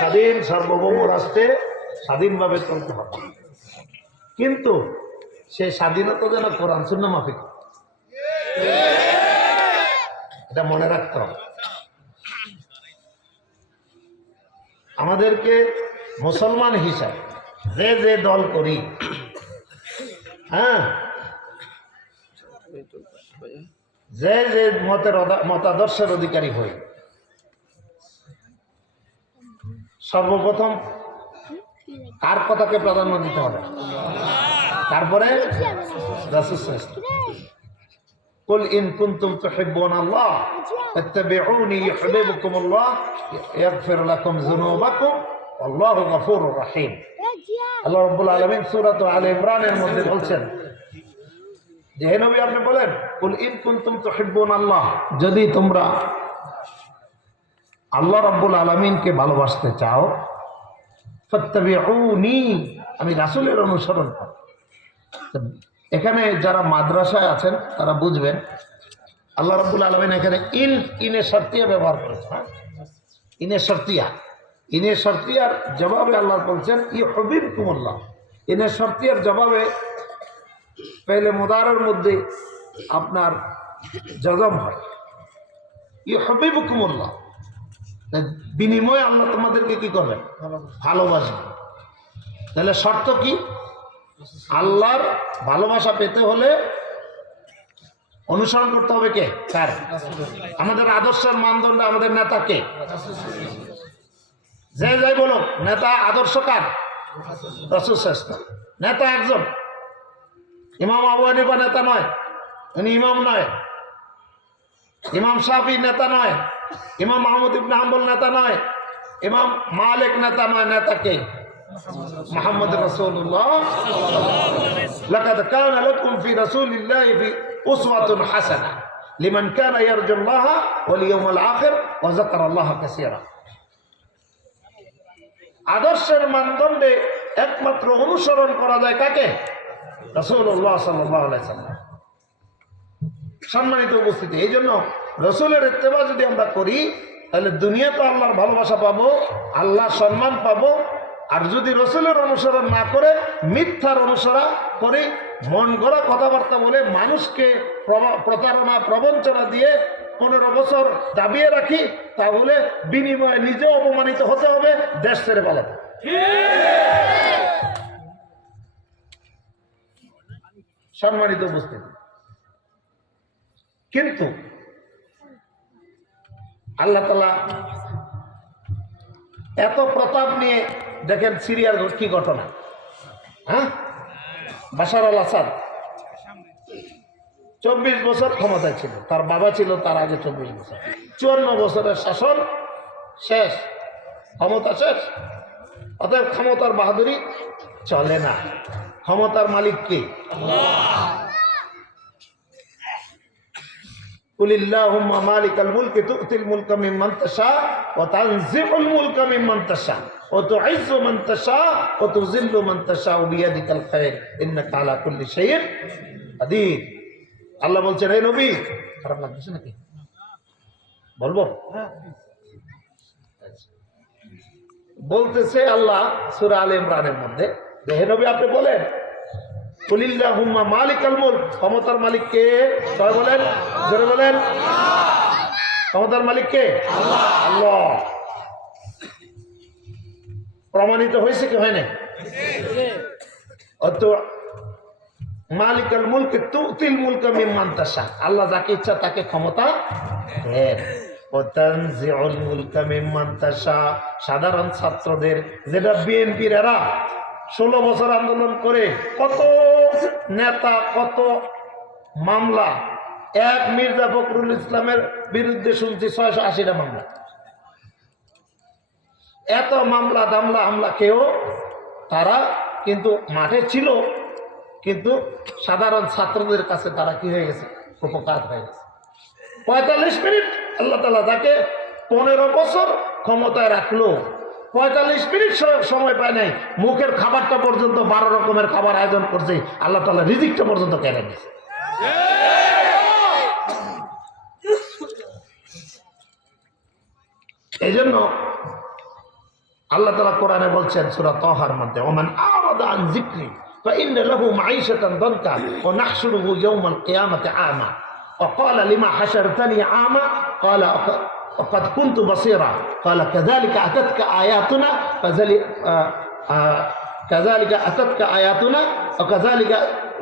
স্বাধীন। সার্বভৌম রাষ্ট্রে স্বাধীনভাবে চলতে হবে। কিন্তু সেই স্বাধীনতা যেন কোরআন শূন্য মাফিক এটা মনে রাখতে হবে। আমাদেরকে মুসলমান হিসাবে যে যে দল করি হ্যাঁ যে যে মতের মতাদর্শের অধিকারী হই সর্বপ্রথম কার কথাকে প্রাধান্য দিতে হবে তারপরে রাসূল সাল্লাল্লাহু আলাইহি ওয়াসাল্লাম। قل إن كنتم تحبون الله فاتبعوني يحببكم الله يغفر لكم ذنوبكم والله غفور رحيم আল্লাহ রব্বুল আলমিন সুরাত আল ইমরানের মধ্যে বলছেন যে হে নবী আপনি বলেন কুল ইন কুনতুম তুহিব্বুন আল্লাহ যদি তোমরা আল্লাহ রব্বুল আলমিনকে ভালোবাসতে চাও, ফাত্তাবিউনি, আমি রাসুলের অনুসরণ করো। এখানে যারা মাদ্রাসায় আছেন, তারা বুঝবেন, আল্লাহ রব্বুল আলমিন এখানে ইন ইনে শর্তিয়া ব্যবহার করেছে হ্যাঁ? ইনে শর্তিয়া। ইনে শর্তিয়ার জবাবে আল্লাহ বলছেন ই হবিব কুমল্লাহ ইনে শর্তিয়ার জবাবে পেলে মোদারের মধ্যে আপনার জজম হয়। ই হবিব কুমল্লাহ বিনিময়ে আল্লাহ তোমাদেরকে কি করবে? ভালোবাসবেন তাহলে শর্ত কি? আল্লাহর ভালোবাসা পেতে হলে অনুসরণ করতে হবে কে? কার? আমাদের আদর্শের মানদণ্ড আমাদের নেতা কে? যে যাই বলো নেতা আদর্শ কার? নেতা একজন। ইমাম আবু হানিফা নেতা নয়, উনি ইমাম নয়। ইমাম শাফি নেতা নয় ইমাম মাহমুদ ইবনে হাম্বল নেতা নয় ইমাম মালিক নেতা নয় নেতা কে মোহাম্মদ রসুল্লাহ لقد كان لكم في رسول الله في أسوة حسنة لمن كان يرجو الله واليوم الآخر وذكر الله كثيرا আদর্শের মানদণ্ডে একমাত্র অনুসরণ করা যায় কাকে রসুল্লাহ সাল্লাম সম্মানিত উপস্থিতি এই জন্য রসুলের ইত্তেবা যদি আমরা করি, তাহলে দুনিয়া তো আল্লাহর ভালোবাসা পাবো আল্লাহ সম্মান পাবো। আর যদি রসুলের অনুসরণ না করে, মিথ্যার অনুসরণ করে, মন গড়া কথাবার্তা বলে মানুষকে প্রতারণা, প্রবঞ্চনা দিয়ে পনেরো বছর দাবিয়ে রাখি, তাহলে বিনিময়ে নিজেও অপমানিত হতে হবে, দেশ ছেড়ে পালাতে। সম্মানিত উপস্থিতি। কিন্তু আল্লাহ তালা এত প্রতাপ নিয়ে দেখেন সিরিয়ার কি ঘটনা? হ্যাঁ? বাসার আল আসাদ চব্বিশ বছর ক্ষমতায় ছিল, তার বাবা ছিল তার আগে চব্বিশ বছর। চুয়ান্ন বছরের শাসন শেষ, ক্ষমতা শেষ, অতএব ক্ষমতার বাহাদুরি চলে না। ক্ষমতার মালিক কে? قل اللهم مالك الملك تؤتي الملك من من تشاء وتنزع الملك من من تشاء وتعز من تشاء وتذل من تشاء بيدك الخير انك على كل شيء قدير الله বলছে রে নবী খারাপ লাগছে নাকি? বলবো? বলতেছে আল্লাহ সূরা আলে ইমরানের মধ্যে রে নবী আপনি বলেন মালিকাল মুলক। ক্ষমতার মালিক কে? সবাই বলেন, জোরে বলেন। ক্ষমতার মালিক কে? আল্লাহ। প্রমাণিত হয়েছে কি হয় না অত মালিকাল মুলকে তুতিল মুলক মিম্মান তাশা। আল্লাহ যাকে ইচ্ছা তাকে ক্ষমতা দেন। মুলক সাধারণ ছাত্রদের, যেটা বিএনপির এরা, ষোলো বছর আন্দোলন করে, কত নেতা কত মামলা? এক মির্জা ফখরুল ইসলামের বিরুদ্ধে শুনছি ছয়শো আশিটা মামলা। এত মামলা, দামলা, হামলা কেউ, তারা কিন্তু মাঠে ছিল, কিন্তু সাধারণ ছাত্রদের কাছে তারা কি হয়ে গেছে? উপকার হয়ে গেছে। পঁয়তাল্লিশ মিনিট আল্লাহ তালা তাকে পনেরো বছর ক্ষমতায় রাখল। পঁয়তাল্লিশ মিনিট স- সময় পায় নাই মুখের খাবারটা পর্যন্ত বারো রকমের খাবার আয়োজন করছে আল্লাহ তালা রিজিকটা পর্যন্ত কেড়ে নিয়েছে এই জন্য আল্লাহ তালা কোরআনে বলছেন সুরা তহার মধ্যে ওমান আরাদা আন যিকরি فإن له معيشة ضنكا ونحشره يوم القيامة أعمى وقال لما حشرتني أعمى قال وقد كنت بصيرا قال كذلك أتتك آياتنا فذلك آه آه كذلك أتتك آياتنا وكذلك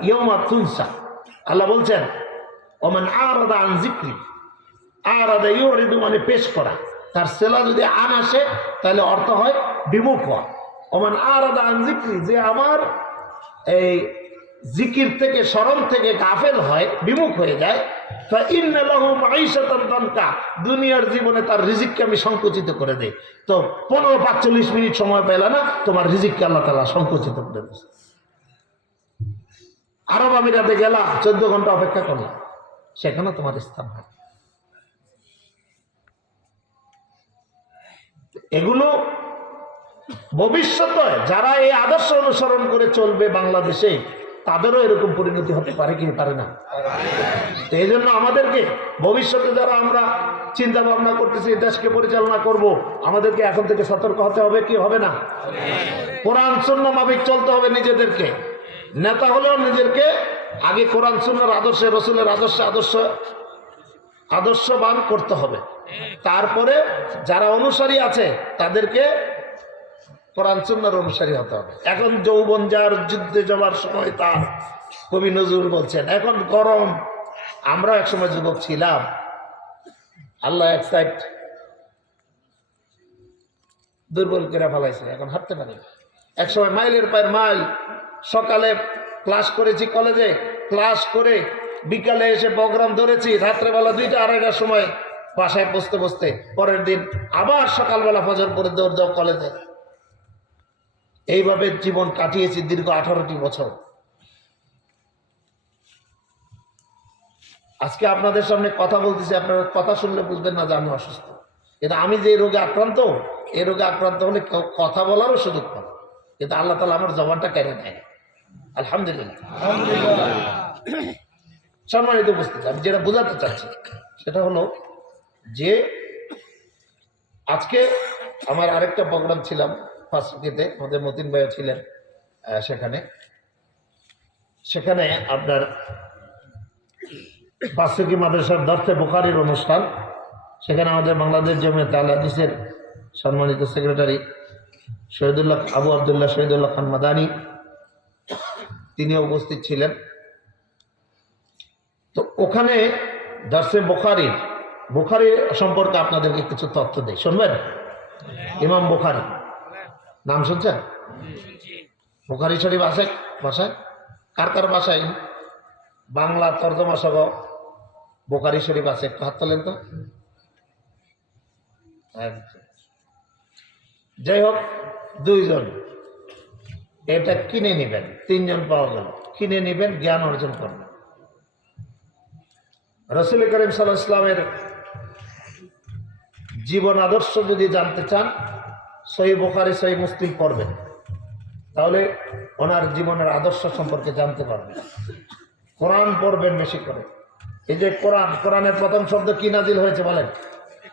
يوم تنسى আল্লাহ বলছেন ওমান আরাদা আন যিকরি আরাদা ইউরিদু মানে পেশ করা তার সেলা যদি আন আসে তাহলে অর্থ হয় বিমুখ হওয়া ওমান আরাদা আন যিকরি যে আমার এই জিকির থেকে স্মরণ থেকে গাফেল হয় বিমুখ হয়ে যায় দুনিয়ার জীবনে তার রিজিককে আমি সংকুচিত করে দেই। তো পনেরো পাঁচচল্লিশ মিনিট সময় পেলে না, তোমার রিজিককে আল্লাহ তালা সংকুচিত করে দিচ্ছে আরব আমিরাতে গেলাম চোদ্দ ঘণ্টা অপেক্ষা করলাম সেখানে তোমার স্থান হয় এগুলো ভবিষ্যতে যারা এই আদর্শ অনুসরণ করে চলবে বাংলাদেশে তাদেরও এরকম পরিণতি হতে পারে কি পারে না। তো এই জন্য আমাদেরকে ভবিষ্যতে যারা আমরা চিন্তা ভাবনা করতেছি, এই দেশকে পরিচালনা করব, আমাদেরকে এখন থেকে সতর্ক হতে হবে কি হবে না? কোরআন শূন্য মাফিক চলতে হবে নিজেদেরকে। নেতা হলেও নিজেদেরকে আগে কোরআন শূন্যর আদর্শে, রসুলের আদর্শে আদর্শ, আদর্শবান করতে হবে। তারপরে যারা অনুসারী আছে, তাদেরকে কোরআন অনুসারী হতে হবে। এখন যৌবন যার, যুদ্ধে যাওয়ার সময় তার। কবি নজরুল বলছেন, এখন গরম। আমরা একসময় যুবক ছিলাম। আল্লাহ এক সাইড দুর্বল করে ফেলাইছে, এখন হাঁটতে পারি না। এক সময় মাইলের পায়ের মাইল, সকালে ক্লাস করেছি কলেজে, ক্লাস করে বিকালে এসে প্রোগ্রাম ধরেছি, রাত্রেবেলা দুইটা, আড়াইটার সময় বাসায় বসতে বসতে, পরের দিন আবার সকালবেলা ফজর করে দৌড় দাও কলেজে। এইভাবে জীবন কাটিয়েছি দীর্ঘ আঠারোটি বছর। আজকে আপনাদের সামনে কথা বলতেছি, আপনারা কথা শুনলে বুঝবেন না যে আমি অসুস্থ। কিন্তু আমি যে রোগে আক্রান্ত, এই রোগে আক্রান্ত হলে কথা বলারও সুযোগ পাবো কিন্তু আল্লাহ তালা আমার জবানটা কেড়ে নেয়। আলহামদুলিল্লাহ। সম্মানিত উপস্থিত, আমি যেটা বোঝাতে চাচ্ছি সেটা হলো যে আজকে আমার আরেকটা প্রোগ্রাম ছিলাম। ফার্স্টে আমাদের মতিন ভাইয়া ছিলেন সেখানে। সেখানে আপনার বার্ষিকী মাদ্রাসার দর্শে বুখারির অনুষ্ঠান, সেখানে আমাদের বাংলাদেশ জমিয়ত আল হাদিসের সম্মানিত সেক্রেটারি শহীদুল্লাহ, আবু আবদুল্লাহ শহীদুল্লাহ খান মাদানি তিনি উপস্থিত ছিলেন। তো ওখানে দর্শে বুখারির বুখারি সম্পর্কে আপনাদেরকে কিছু তথ্য দেয় শুনবেন? ইমাম বুখারি। নাম শুনছেন? বুখারি শরীফ আছে বাসায় কার কার বাসায়? বাংলা তর্জমা সহ বোকারি শরীফ আছে। একটু হাত তোলেন তো। যাই হোক দুইজন। এটা কিনে নেবেন। তিনজন পাওয়া গেল। কিনে নেবেন জ্ঞান অর্জন করবেন। রসুল করিম সাল্লাহ ইসলামের জীবন আদর্শ যদি জানতে চান সহি বোখারি সহি মুসলিম পড়বেন। তাহলে ওনার জীবনের আদর্শ সম্পর্কে জানতে পারবেন। কোরআন পড়বেন বেশি করে। এই যে কোরআন, কোরআনের প্রথম শব্দ কি নাজিল হয়েছে বলেন?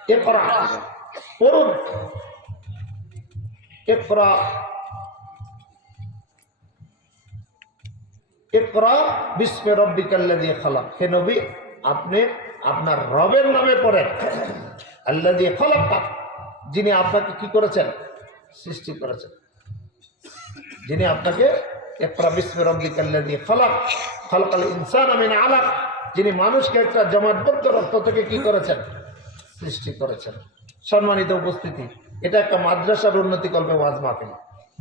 এ কোরআন পড়ুন নবী, আপনি আপনার রবের নামে পড়েন। আল্লাযী খালাকা যিনি আপনাকে কি করেছেন? সৃষ্টি করেছেন। যিনি আপনাকে বিস্মে রব্বিকাল্লাযী খালাক, খালাকাল ইনসানা মিন আলাক। যিনি মানুষকে একটা জমাটবদ্ধ রক্ত থেকে কি করেছেন? সৃষ্টি করেছেন। সম্মানিত উপস্থিতি, এটা একটা মাদ্রাসার উন্নতি কল্পে ওয়াজ মাহফিল।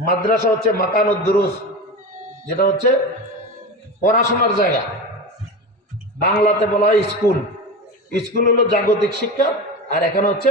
মাদ্রাসা হচ্ছে মাকান দুরুস, যেটা হচ্ছে পড়াশোনার জায়গা। বাংলাতে বলা হয় স্কুল। স্কুল হলো জাগতিক শিক্ষা, আর এখানে হচ্ছে